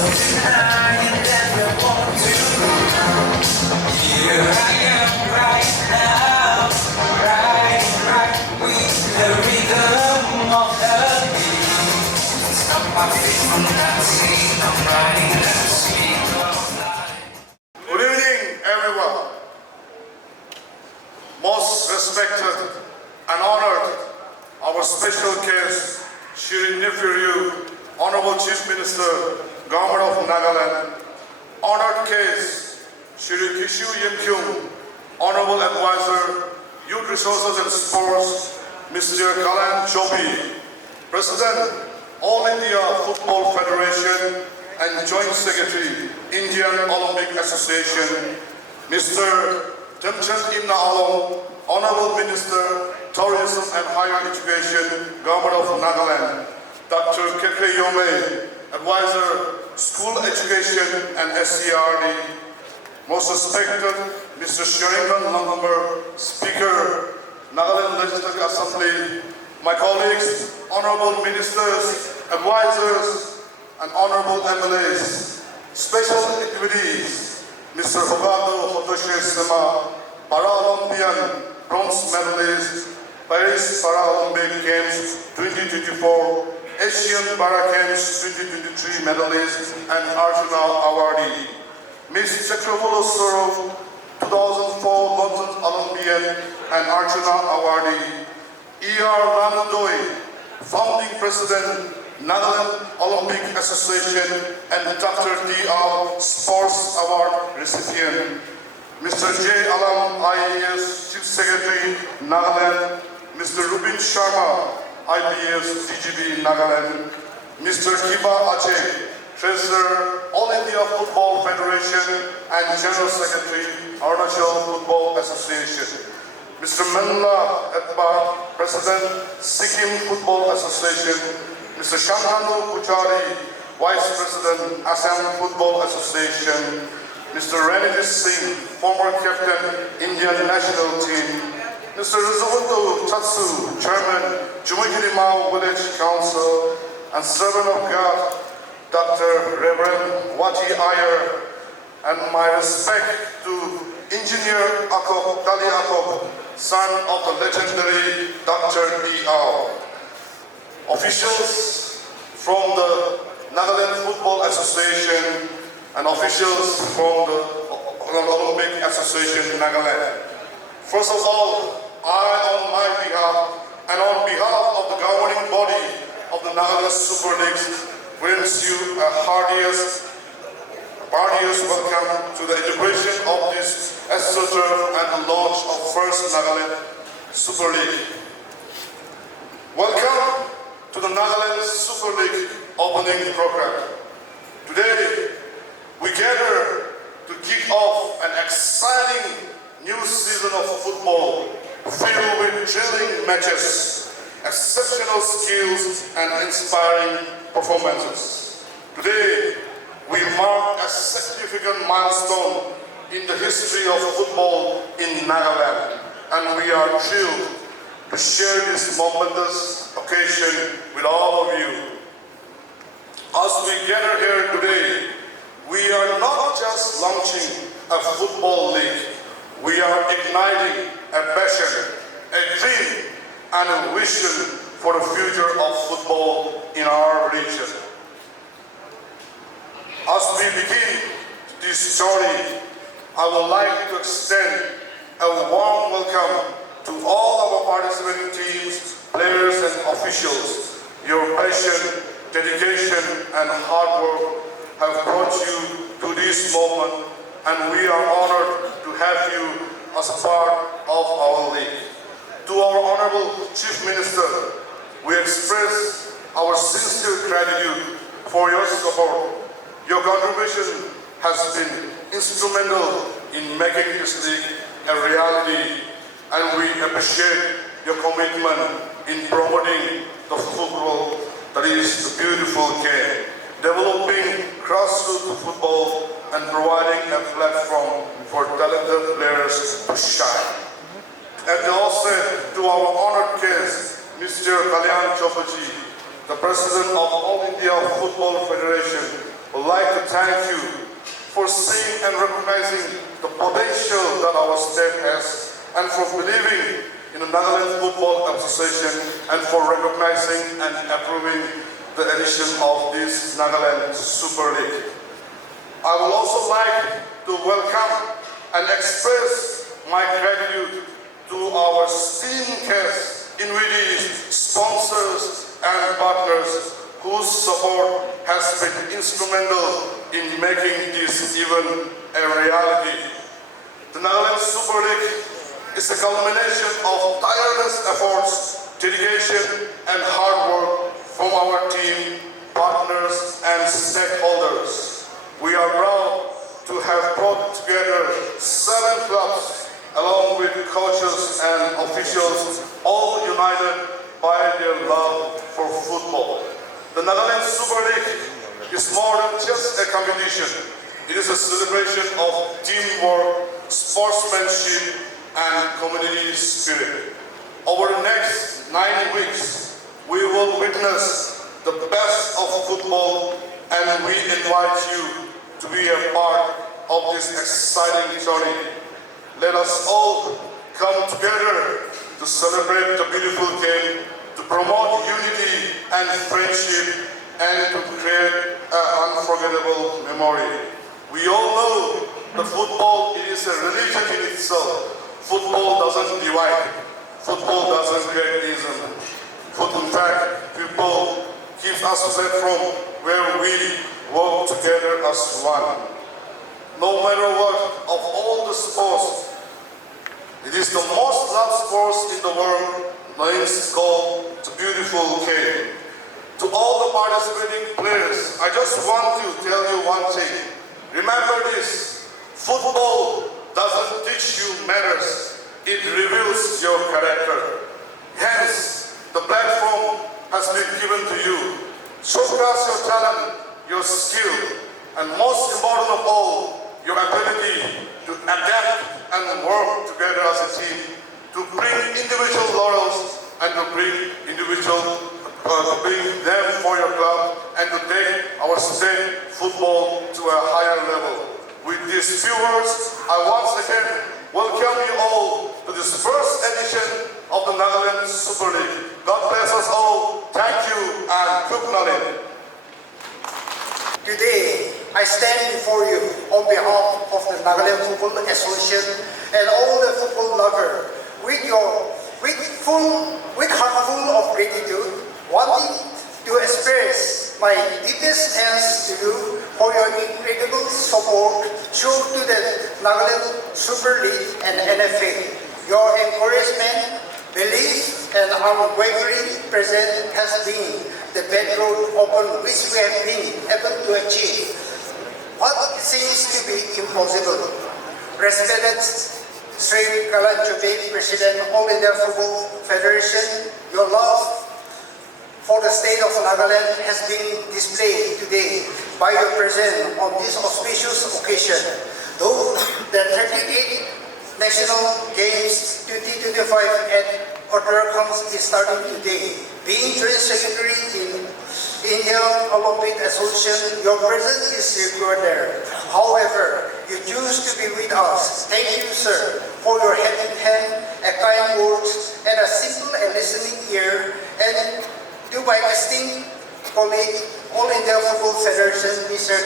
Here I am right now, right with the rhythm of the beat. Stop my feet from dancing, I'm riding the speed of life. Good evening, everyone. Most respected and honored, our special guest, Shri Nifiryu, Honorable Chief Minister, Government of Nagaland, honored guest, Shri Kishu Yimkyung, Honorable Advisor, Youth Resources and Sports, Mr. Kalan Chobi, President, All India Football Federation and Joint Secretary, Indian Olympic Association, Mr. Temchen Inaugural, Honorable Minister, Tourism and Higher Education, Government of Nagaland, Dr. Kekre Yome, Advisor, School Education and SCRD, most respected Mr. Sharingan Langambar, Speaker, Nagaland Legislative Assembly, my colleagues, Honorable Ministers, Advisors, and Honorable MLAs, special activities, Mr. Hogado Hotoshe Sema, Paralympian bronze medalist, Paris Paralympic Games 2024, Asian Para Games 2023 medalist, and Arjuna awardee. Ms. Chakravala Soro, 2004 London Olympian and Arjuna awardee. E.R. Lanadoi, founding president, Nagaland Olympic Association and Dr. D.R. Sports Award recipient. Mr. J. Alam, IAS Chief Secretary, Nagaland. Mr. Rubin Sharma, IPS DGB Nagaland. Mr. Kiba Ajay, Treasurer, All India Football Federation and General Secretary, Arunachal Football Association. Mr. Manla Atbar, President, Sikkim Football Association. Mr. Shantanu Puchari, Vice President, Assam Football Association. Mr. Ranjit Singh, former captain, Indian national team. Mr. Rizuvutu Tatsu, Chairman, Jumagiri Mao Village Council, and servant of God, Dr. Reverend Wati Iyer, and my respect to Engineer Akop Kali Akop, son of the legendary Dr. D.R. Officials from the Nagaland Football Association and officials from the Olympic Association Nagaland. First of all, I, on my behalf and on behalf of the governing body of the Nagaland Super Leagues, brings you a heartiest welcome to the integration of this AstroTurf and the launch of first Nagaland Super League. Welcome to the Nagaland Super League opening program. Today, we gather to kick off an exciting new season of football filled with thrilling matches, exceptional skills, and inspiring performances. Today, we mark a significant milestone in the history of football in Nagaland, and we are thrilled to share this momentous occasion with all of you. As we gather here today, we are not just launching a football league, we are igniting a passion, a dream, and a vision for the future of football in our region. As we begin this journey, I would like to extend a warm welcome to all our participating teams, players, and officials. Your passion, dedication, and hard work have brought you to this moment, and we are honored to have you as a part of our league. To our Honorable Chief Minister, we express our sincere gratitude for your support. Your contribution has been instrumental in making this league a reality, and we appreciate your commitment in promoting the football that is the beautiful game, developing grassroots football, and providing a platform for talented players to shine. And also to our honored guest, Mr. Kalyan Chopaji, the President of All India Football Federation, would like to thank you for seeing and recognizing the potential that our state has, and for believing in the Nagaland Football Association, and for recognizing and approving the addition of this Nagaland Super League. I would also like to welcome and express my gratitude to our esteemed guests, invitees, sponsors, and partners whose support has been instrumental in making this event a reality. The Nagaland Super League is a culmination of tireless efforts, dedication, and hard work from our team, partners, and stakeholders. We are proud to have brought together 7 clubs along with coaches and officials, all united by their love for football. The Nagaland Super League is more than just a competition. It is a celebration of teamwork, sportsmanship, and community spirit. Over the next 9 weeks, we will witness the best of football, and we invite you to be a part of this exciting journey. Let us all come together to celebrate the beautiful game, to promote unity and friendship, and to create an unforgettable memory. We all know that football is a religion in itself. Football doesn't divide. Football doesn't create ism. In fact, people keep us safe from where we work together as one. No matter what, of all the sports, it is the most loved sports in the world. Names called the beautiful game. To all the participating players, I just want to tell you one thing. Remember this: football doesn't teach you manners, it reveals your character. Hence, the platform has been given to you. Showcase your talent, your skill, and most important of all, your ability to adapt and work together as a team, to bring individual laurels and to bring them for your club, and to take our state football to a higher level. With these few words, I once again welcome you all to this first edition of the Nagaland Super League. God bless us all. Thank you, and Good Nagaland. Today, I stand before you on behalf of the Nagaland Football Association and all the football lovers with heart full of gratitude, wanting to express my deepest thanks to you for your incredible support shown to the Nagaland Super League and NFA. Your encouragement, belief, and unwavering presence has been the bedrock upon which we have been able to achieve what seems to be impossible. Respected Sri Challanges President of India Football Federation, your love for the state of Nagaland has been displayed today by your presence on this auspicious occasion. Though the 38th National Games 2025 at Inaugural is starting today, being Joint Secretary in Indian Olympic Association, your presence is required there. However, you choose to be with us. Thank you, sir, for your helping hand, a kind words, and a simple and listening ear, and to my esteemed colleague, All India Football Federation, Mr.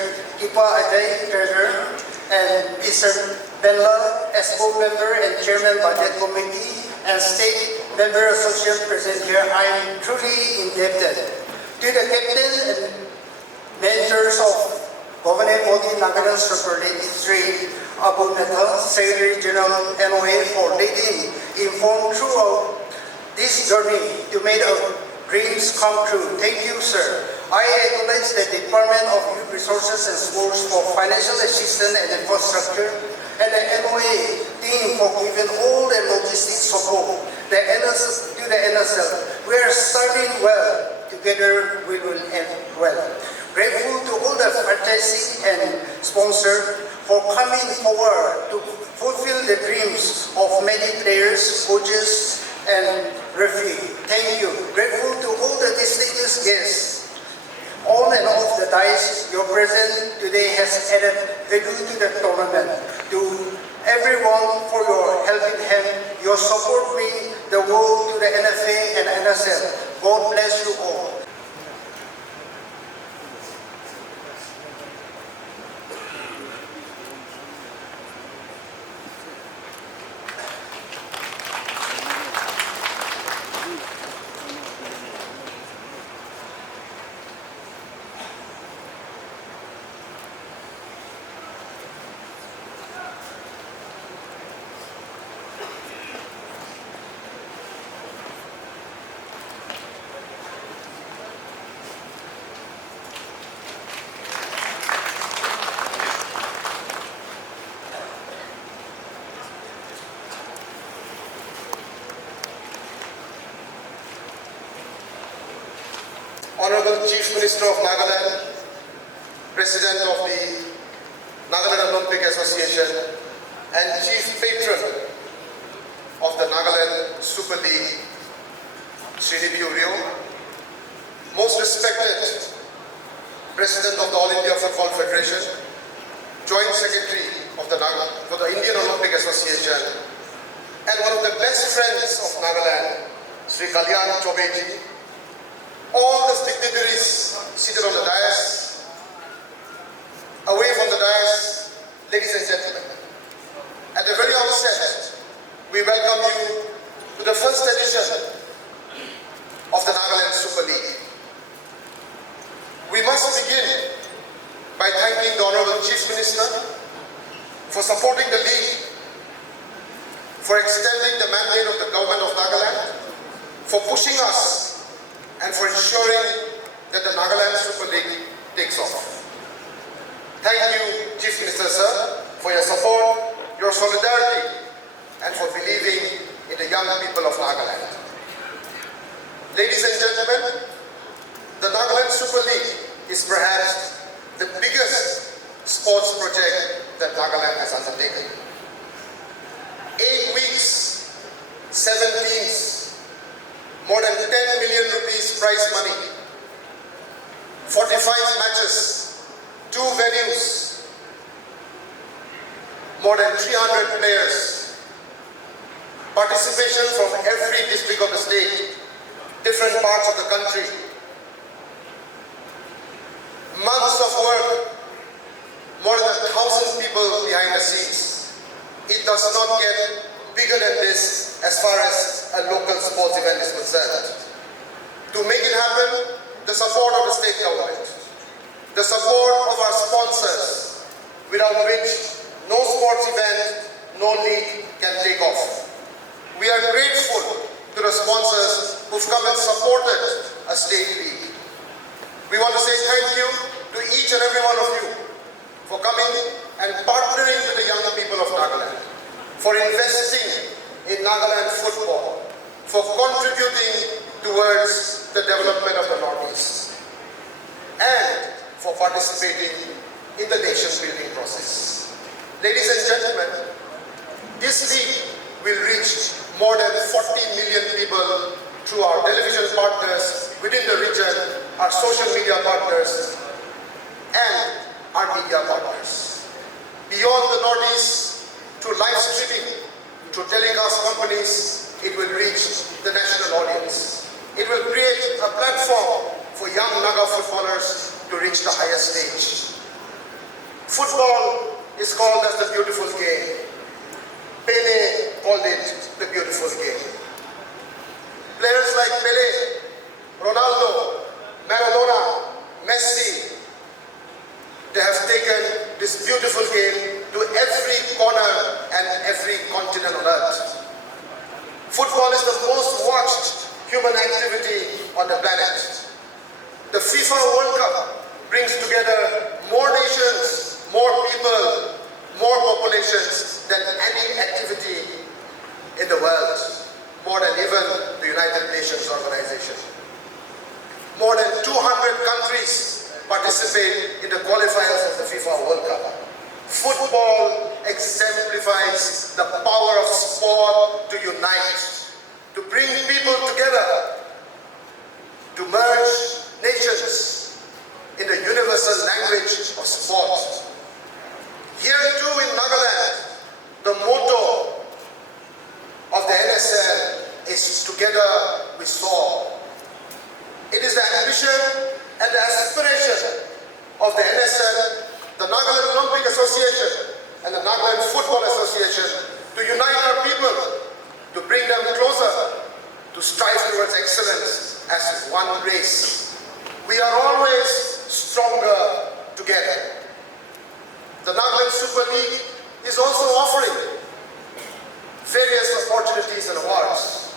Kipa Ajay, Treasurer, and Mr. Benla, as board member and Chairman Budget Committee, and State Member Association present here. I am truly indebted to the captain and mentors of Governing Body Nagaland Super League, Sri Abu Mehta, Secretary General NOA, for leading informed throughout this journey to make our dreams come true. Thank you, sir. I acknowledge the Department of Youth Resources and Sports for financial assistance and infrastructure, and the NOA team for giving all the logistics support. The NSL, we are starting well. Together we will end well. Grateful to all the franchisees and sponsors for coming forward to fulfill the dreams of many players, coaches, and referees. Thank you. Grateful to all the distinguished guests, on and off the Dice, your presence today has added value to the tournament. To everyone for your helping hand, your support bring the world to the NFA and NSL. God bless you all. Honorable Chief Minister of Nagaland, President of the Nagaland Olympic Association, and Chief Patron of the Nagaland Super League, Srini Rio, most respected President of the All India Football Federation, Joint Secretary of the Indian Olympic Association, and one of the best friends of Nagaland, Sri Kalyan Chobeji, all the dignitaries seated on the dais, away from the dais, ladies and gentlemen. At the very outset, we welcome you to the first edition of the Nagaland Super League. We must begin by thanking the Honorable Chief Minister for supporting the league, for extending the mandate of the government of Nagaland, for pushing us, and for ensuring that the Nagaland Super League takes off. Thank you, Chief Minister Sir, for your support, your solidarity, and for believing in the young people of Nagaland. Ladies and gentlemen, the Nagaland Super League is perhaps the biggest sports project that Nagaland has undertaken. 8 weeks, 7 teams, more than 10 million rupees prize money, 45 matches, 2 venues, more than 300 players, participation from every district of the state, different parts of the country, months of work, more than 1,000 people behind the scenes. It does not get bigger than this as far as a local sports event is concerned. To make it happen, the support of the state government, the support of our sponsors, without which no sports event, no league can take off. We are grateful to the sponsors who've come and supported a state league. We want to say thank you to each and every one of you for coming and partnering with the young people of Nagaland, for investing in Nagaland football, for contributing towards the development of the Northeast, and for participating in the nation-building process. Ladies and gentlemen, this league will reach more than 40 million people through our television partners within the region, our social media partners, and our media partners. Beyond the Northeast, through live streaming, through telecast companies, it will reach the national audience. It will create a platform for young Naga footballers to reach the highest stage. Football is called as the beautiful game. Pele called it the beautiful game. Players like Pele, Ronaldo, Maradona, Messi, they have taken this beautiful game to every corner and every continent on earth. Football is the most watched human activity on the planet. The FIFA World Cup brings together more nations, more people, more populations than any activity in the world, more than even the United Nations organization. More than 200 countries participate in the qualifiers of the FIFA World Cup. Football exemplifies the power of sport to unite, to bring people together, to merge nations in the universal of sport. Here too in Nagaland, the motto of the NSL is "Together we soar." It is the ambition and the aspiration of the NSL, the Nagaland Olympic Association and the Nagaland Football Association to unite our people, to bring them closer, to strive towards excellence as one race. We are always stronger together. The Nagaland Super League is also offering various opportunities and awards.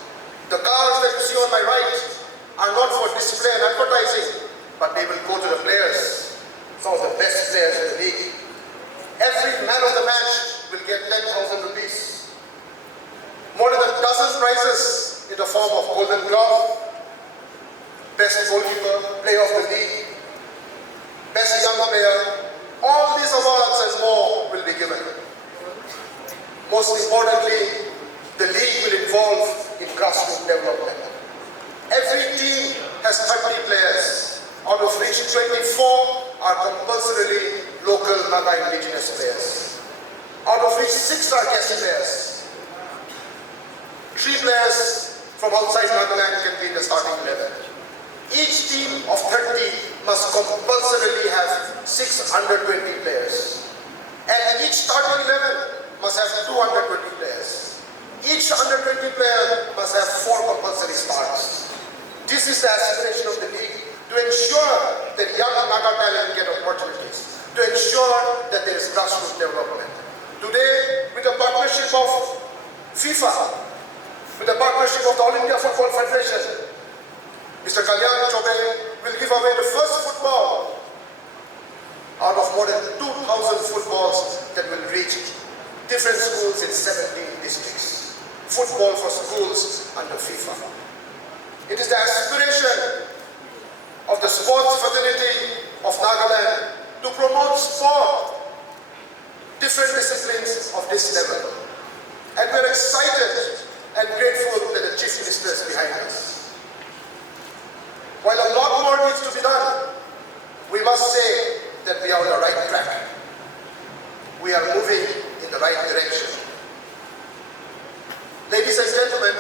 The cars that you see on my right are not for display and advertising, but they will go to the players, some of the best players in the league. Every man of the match will get 10,000 rupees. More than a dozen prizes in the form of Golden Glove, Best Goalkeeper, Player of the League, Best Young Player. All these awards and more will be given. Most importantly, the league will involve in grassroots development. Every team has 30 players, out of which 24 are compulsorily local Naga indigenous players, out of which 6 are guest players. 3 players from outside Nagaland can be in the starting 11. Each team of 30 must compulsorily have 620 players. And each starting 11 must have 220 players. Each 120 player must have 4 compulsory starts. This is the aspiration of the league, to ensure that young Naga talent get opportunities, to ensure that there is grassroots development. Today, with the partnership of FIFA, with the partnership of the All India Football Federation, Mr. Kalyan Chobe will give away the first football out of more than 2,000 footballs that will reach different schools in 17 districts. Football for schools under FIFA. It is the aspiration of the sports fraternity of Nagaland to promote sport, different disciplines of this level. And we're excited and grateful that the Chief Minister is behind us. While a lot more needs to be done, we must say that we are on the right track. We are moving in the right direction. Ladies and gentlemen,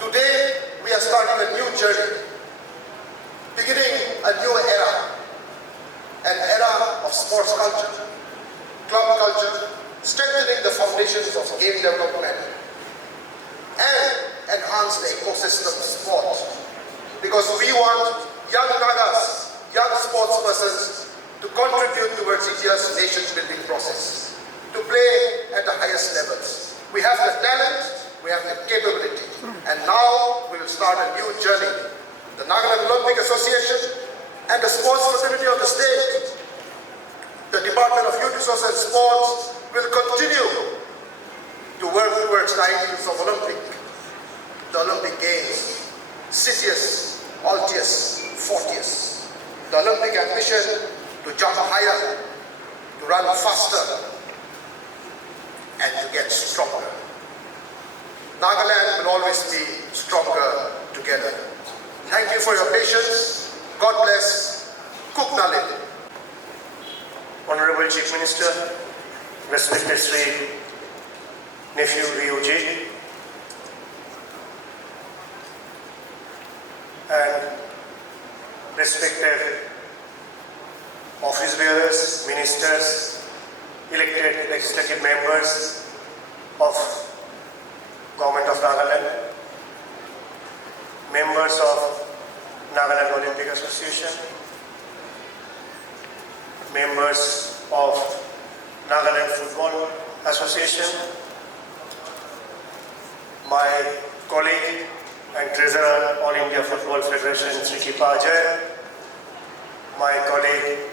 today we are starting a new journey, beginning a new era, an era of sports culture, club culture, strengthening the foundations of game development, and enhance the ecosystem of sport. Because we want young Nagas, young sports persons to contribute towards India's nation-building process, to play at the highest levels. We have the talent, we have the capability, and now we will start a new journey. The Nagaland Olympic Association and the Sports Fraternity of the state, the Department of Youth Resources and Sports will continue to work towards the ideals of the Olympic Games, Citius, Altius, Fortius. The Olympic ambition to jump higher, to run faster, and to get stronger. Nagaland will always be stronger together. Thank you for your patience. God bless. Kuknalit. Honorable Chief Minister, respected Sri Nephew Ryuji, and respected office bearers, ministers, elected legislative members of Government of Nagaland, members of Nagaland Olympic Association, members of Nagaland Football Association, my colleague and Treasurer, All India Football Federation, Sri Kipa Ajay, my colleague,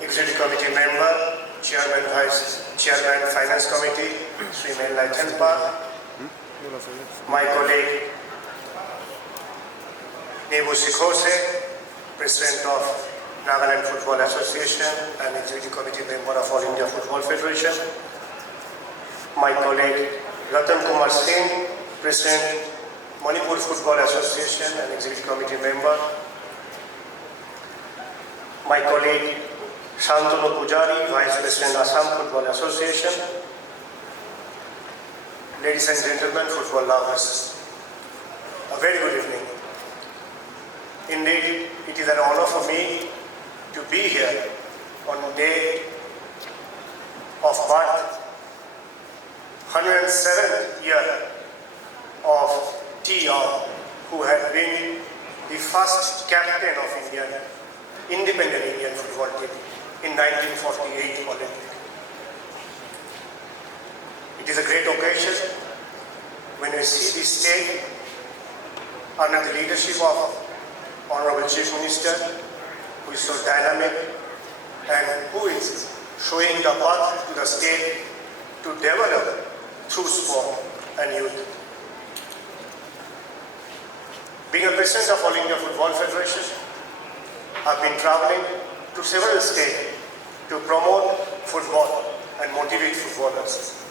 Executive Committee Member, Chairman, Vice Chairman, Finance Committee, Sri Menlai Tenpa, my colleague, Nebu Sikhose, President of Nagaland Football Association and Executive Committee Member of All India Football Federation, my colleague, Ratan Kumar Singh, President, Manipur Football Association and Executive Committee Member, my colleague, Shantanu Pujari, Vice President, Assam Football Association. Ladies and gentlemen, football lovers, a very good evening. Indeed, it is an honor for me to be here on the day of birth, 107th year of T.R., who had been the first captain of independent Indian football team in 1948 Olympic. It is a great occasion when we see the state under the leadership of Honorable Chief Minister, who is so dynamic and who is showing the path to the state to develop through sport and youth. Being a president of All India Football Federation, I've been traveling to several states to promote football and motivate footballers.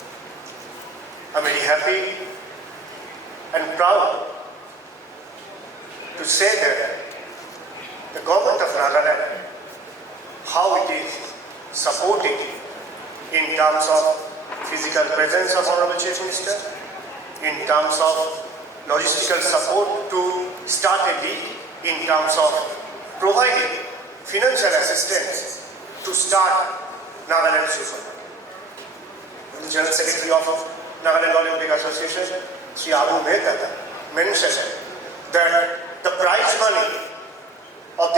I'm very happy and proud to say that the government of Nagaland, how it is supporting in terms of physical presence of Honorable Chief Minister, in terms of logistical support to start a league, in terms of providing financial assistance to start Nagaland Super. The General Secretary of Nagaland Olympic Association, Sri Abu Mehta, mentioned that the prize money of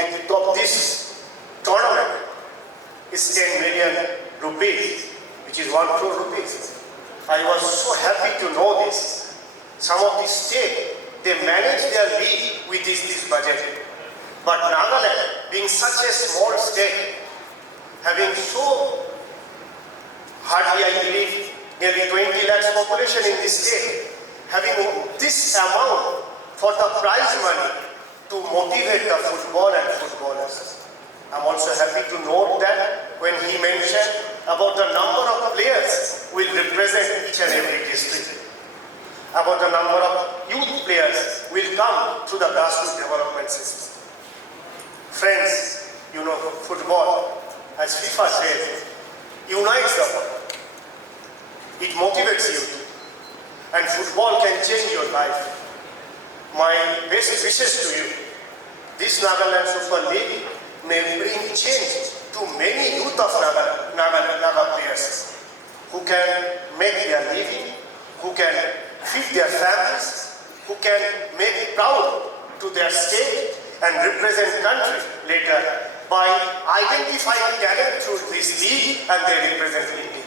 this tournament is 10 million rupees, which is 1 crore rupees. I was so happy to know this. Some of the states, they manage their league with this budget. But Nagaland, being such a small state, having so hardly, I believe, nearly 20 lakhs population in this state, having this amount for the prize money to motivate the football and footballers. I'm also happy to note that when he mentioned about the number of players will represent each and every district, about the number of youth players will come through the grassroots development system. Friends, you know, football, as FIFA says, unites the world. It motivates you, and football can change your life. My best wishes to you, this Nagaland Super League may bring change to many youth of Naga players who can make their living, who can feed their families, who can make proud to their state and represent country later by identifying talent through this league and they represent India.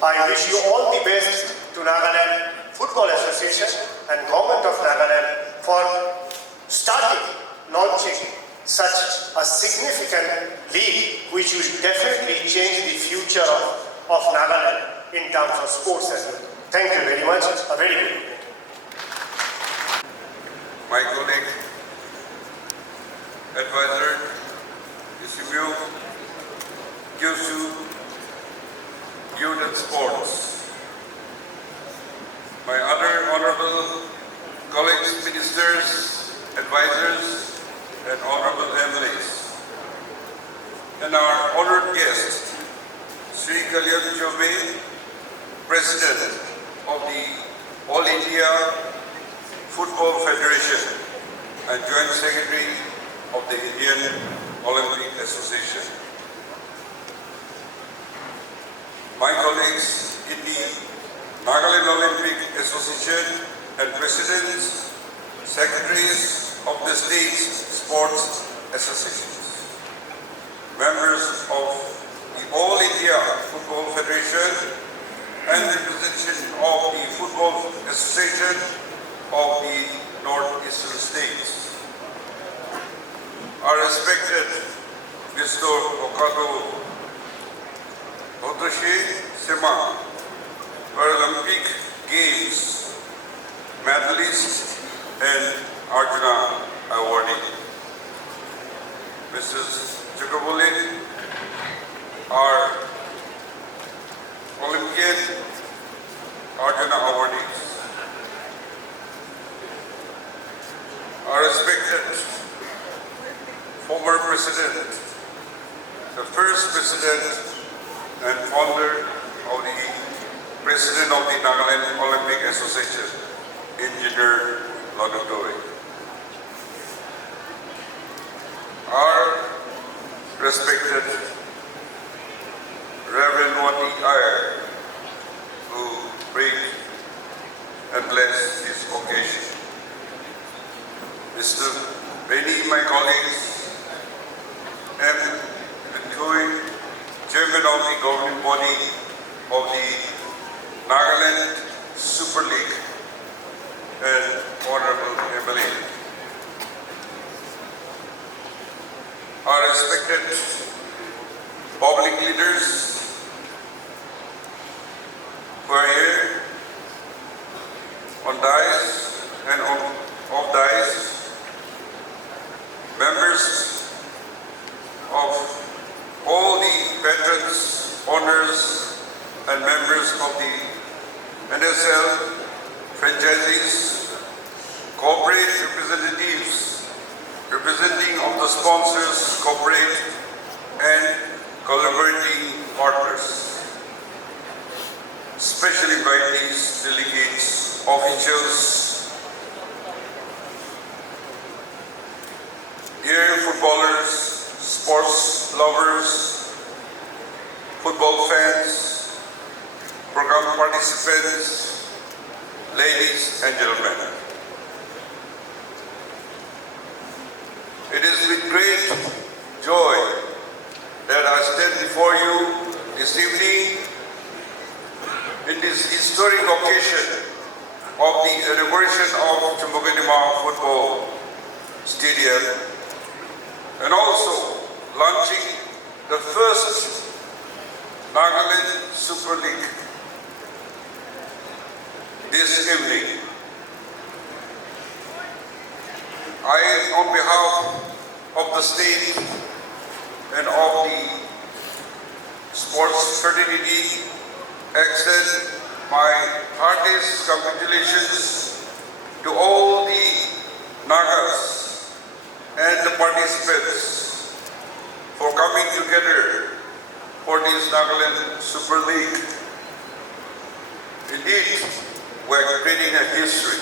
I wish you all the best to Nagaland Football Association and Government of Nagaland for starting, launching such a significant league which will definitely change the future of Nagaland in terms of sports as well. Thank you very much. A very good evening. My colleague, advisor, Isimu, Kyushu, Youth and Sports. My other honorable colleagues, ministers, advisors, and honorable MLAs. And our honored guest, Sri Kalyan Chobe, President of the All India Football Federation and Joint Secretary of the Indian Olympic Association. My colleagues in the Nagaland Olympic Association and Presidents, Secretaries of the State's Sports Associations, members of the All India Football Federation and representation of the Football Association of the Northeastern States. Our respected Mr. Okado Otoshi Sema, Paralympic Games medalist and Arjuna awardee. Mrs. Chukabuli, our Olympian Arjuna awardees. Our respected former President, the first President and founder of the President of the Nagaland Olympic Association, Engineer Lagatoi. Our respected Reverend Wati Iyer, who prayed and blessed this occasion. Mr. Benny, my colleagues, M. Lagatoi, Chairman of the governing body of the Nagaland Super League, and Honorable MLA. Our respected public leaders who are here on dais and off dais, members of all the patrons, owners, and members of the NSL, franchisees, corporate representatives, representing of the sponsors, corporate and collaborating partners, special invitees, delegates, officials, dear footballers, sports lovers, football fans, program participants, ladies and gentlemen. It is with great joy that I stand before you this evening in this historic occasion of the inauguration of Challanges Football Stadium and also launching the first Nagaland Super League this evening. I, on behalf of the state and of the sports fraternity, extend my heartiest congratulations to all the Nagas and the participants for coming together for this Nagaland Super League. Indeed, we are creating a history,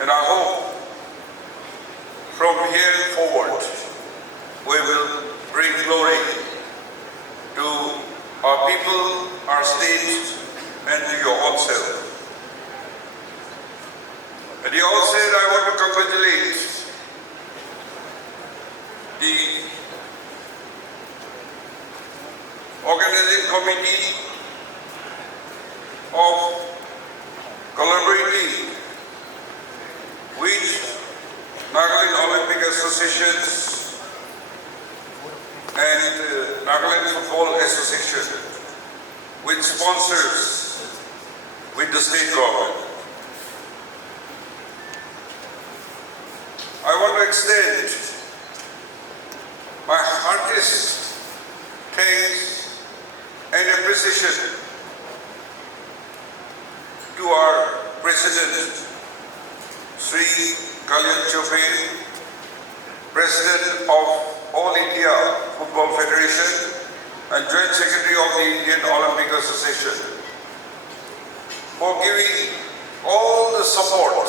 and I hope from here forward we will bring glory to our people, our state, and to your own self. At the outset, I want to congratulate the organizing committee of collaborating with Nagaland Olympic Associations and Nagaland Football Association, with sponsors, with the state government. I want to extend my heartiest thanks and appreciation to our President, Sri Kalyan Chope, President of All India Football Federation and Joint Secretary of the Indian Olympic Association, for giving all the support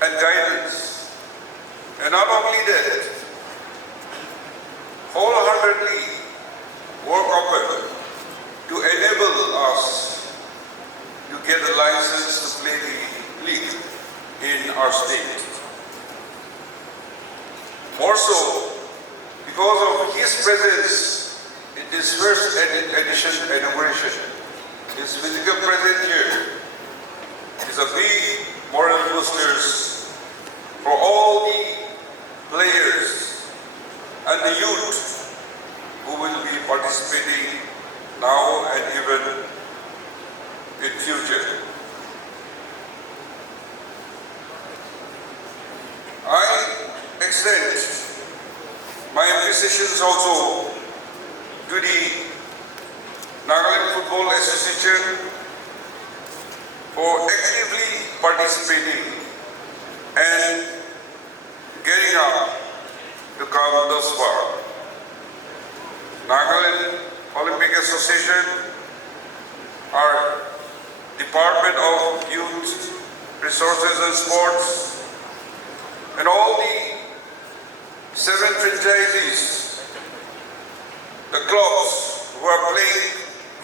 and guidance, and not only that, wholeheartedly work open to enable us to get a license to play the league in our state. More so, because of his presence in this first edition inauguration, his physical presence here is a big moral boosters for all the players and the youth who will be participating now and even in future. I extend my appreciations also to the Nagaland Football Association for actively participating and getting up to come thus far. Nagaland Olympic Association, our Department of Youth Resources and Sports, and all the 7 franchisees, the clubs who are playing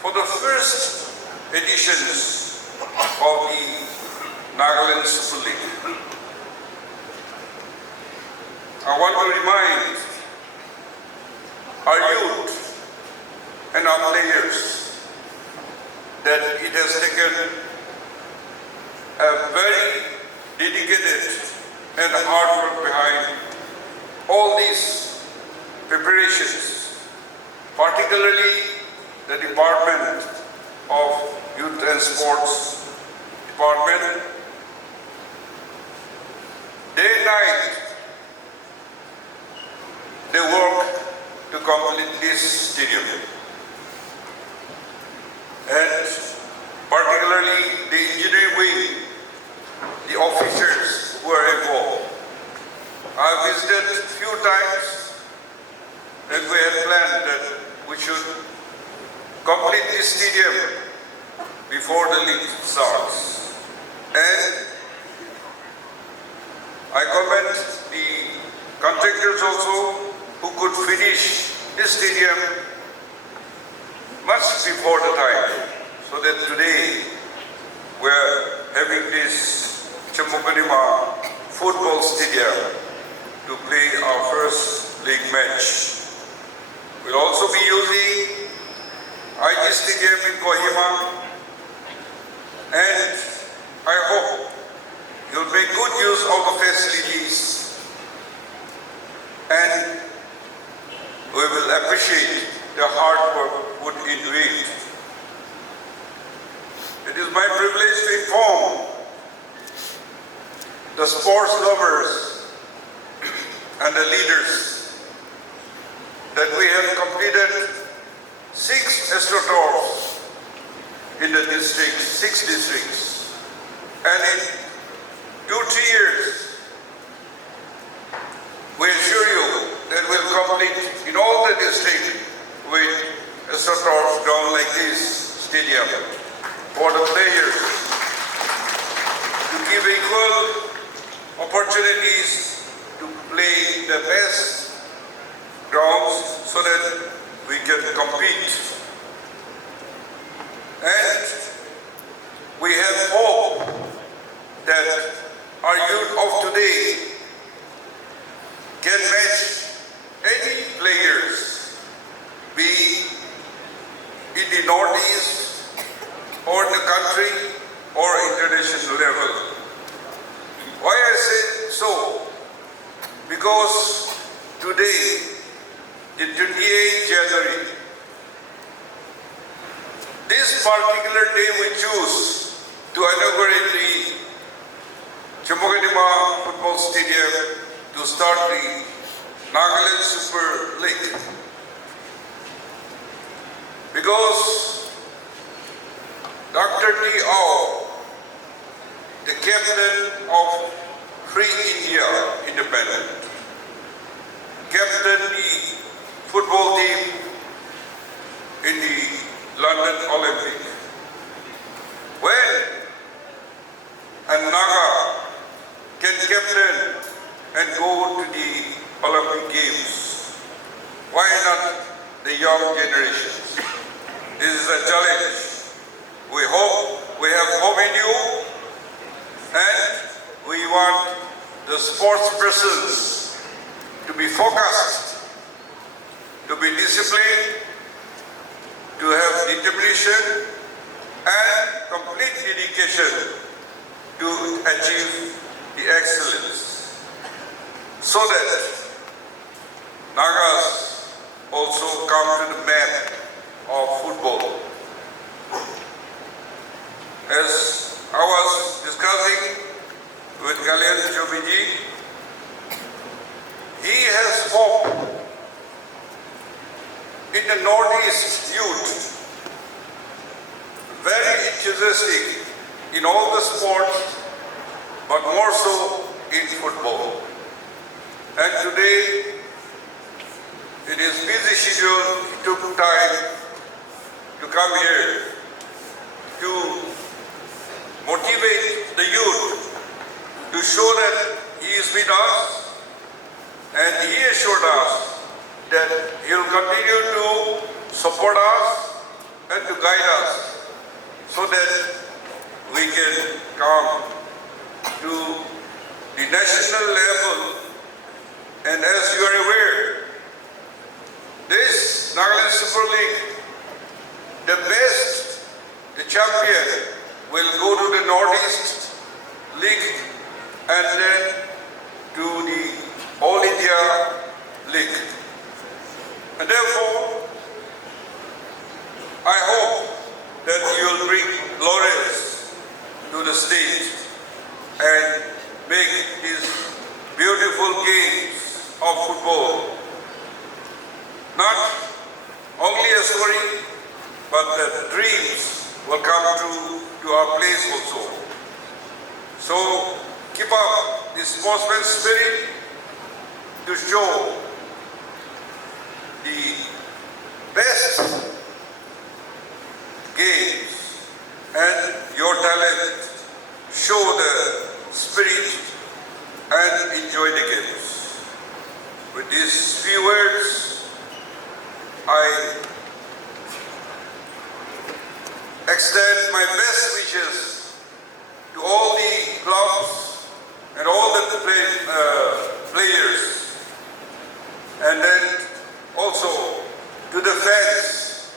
for the first editions of the Nagaland Super League. I want to remind our youth and our players that it has taken a very dedicated and hard work behind all these preparations, particularly the Department of Youth and Sports Department. Day and night, they work to complete this stadium. And particularly the engineering wing, the officers who are involved. I visited a few times and we had planned that we should complete this stadium before the league starts. And I commend the contractors also who could finish this stadium much before the time, so that today we're having this Challanges football stadium to play our first league match. We'll also be using IG Stadium in Kohima, and I hope you'll make good use of the facilities, and we will appreciate the hard work put into it. It is my privilege to inform the sports lovers and the leaders that we have completed 6 astroturfs in the district, 6 districts, and in 2-3 years we assure you that we'll complete in all the districts with astroturf ground like this stadium for the players to give equal opportunities to play the best grounds so that we can compete. And we have hope that our youth of today can match any players, be in the Northeast or in the country or international level. Why I say so? Because today, the 28th January, this particular day we choose to inaugurate the Challanges Football Stadium to start the Nagaland Super League. Because Dr. T. Ao, the captain of Free India Independent, captained the football team in the London Olympic. When a Naga can captain and go to the Olympic Games, why not the young generations? This is a challenge. We have hope in you, and we want the sports persons to be focused, to be disciplined, to have determination and complete dedication to achieve the excellence, so that Nagas also come to the map of football. As I was discussing with Kalyan Jobiji, he has hope in the Northeast youth, very enthusiastic in all the sports, but more so in football. And today, in his busy schedule, he took time to come here to motivate the youth, to show that he is with us, and he assured us that he will continue to support us and to guide us so that we can come to the national level. And as you are aware, this Nagaland Super League, the best, the champion, will go to the Northeast League and then to the All India League. And therefore, I hope that you will bring laurels to the stage and make these beautiful games of football not only a story, but the dreams will come to our place also. So keep up this sportsman spirit to show the best games and your talent. Show the spirit and enjoy the games. With these few words, I extend my best wishes to all the clubs and all the players, and then also to the fans.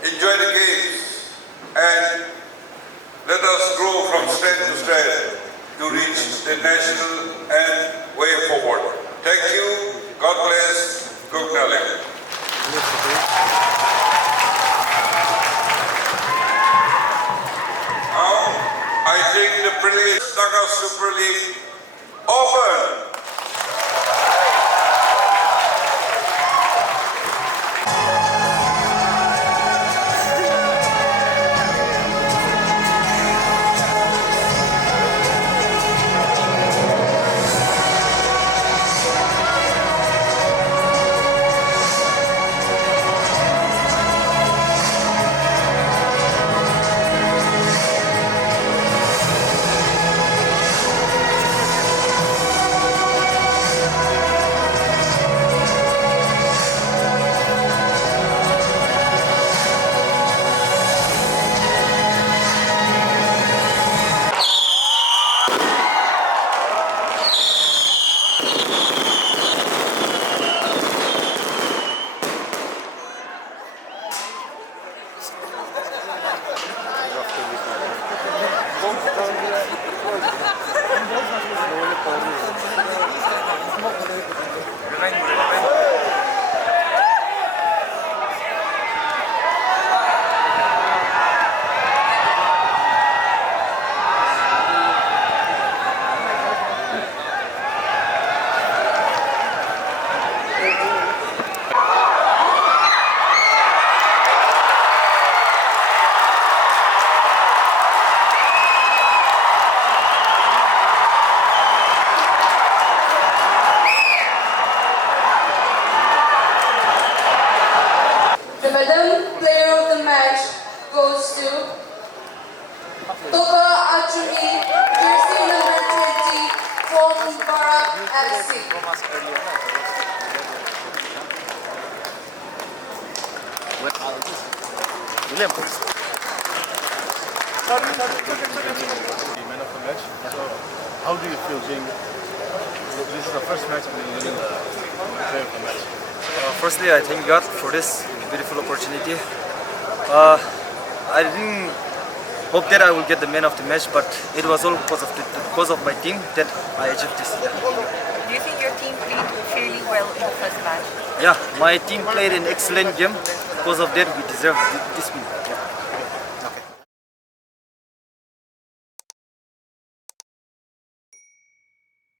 Enjoy the games and let us grow from strength to strength to reach the national and way forward. Thank you. God bless. Good Nagaland. Now, I take the privilege Naga Super League open. The man of the match. So, how do you feel being? This is the first match when you're winning the player of the match. Firstly, I thank God for this beautiful opportunity. I didn't hope that I will get the man of the match, but it was all because of my team that I achieved this. Yeah. Do you think your team played fairly well in the first match? Yeah, my team played an excellent game. Because of that, we deserve this win. Yeah.